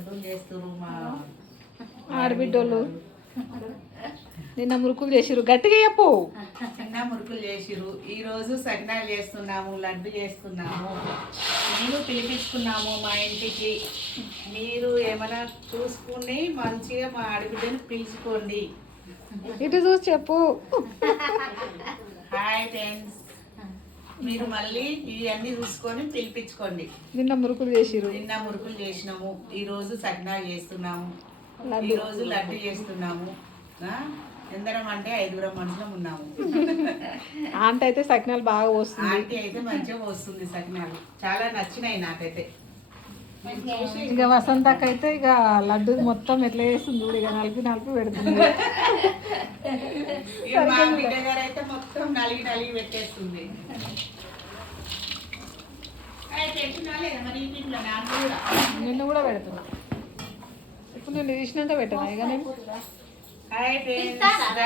లడ్డూలు చేస్తారు మా ఆడబిడ్డోళ్ళు. నిన్న మురుకులు చేసిరు, గట్టిగా చెప్పు. చిన్న మురుకులు చేసిరు. ఈరోజు సగ్నాలు చేస్తున్నాము, లడ్డు చేస్తున్నాము. మేము పిలిపించుకున్నాము మా ఇంటికి. మీరు ఏమైనా చూసుకుని మంచిగా మా ఆడబిడ్డను పిలుచుకోండి. ఇటు చూసి చెప్పు. హాయ్ ఫ్రెండ్స్, మీరు మళ్ళీ ఇవన్నీ చూసుకొని పిలిపించుకోండి. నిన్న మురుకులు చేసిరు, నిన్న మురుకులు చేసినాము, ఈరోజు సగ్నాలు చేస్తున్నాము, లడ్డు. ఈరోజు లడ్డు చేస్తున్నాము. ఎందరం అంటే 5 మనుషులం ఉన్నాము. ఆంటీ అయితే సకినాలు బాగా పోస్తుంది. ఆంటీ అయితే మంచిగా పోస్తుంది సకినాలు, చాలా నచ్చినాయి నాకైతే. ఇక వసంతకు అయితే ఇక లడ్డు మొత్తం ఎట్లా చేస్తుంది చూడు, ఇక నలిపి నలిపి పెడుతుంది. ఇక మా బిడ్డ గారు అయితే మొత్తం నలిగి నలిగి పెట్టేస్తుంది. నిన్ను కూడా పెడుతున్నా. ఇప్పుడు నేను తీసినాక పెట్టాను ఇక నేను. Hi friends.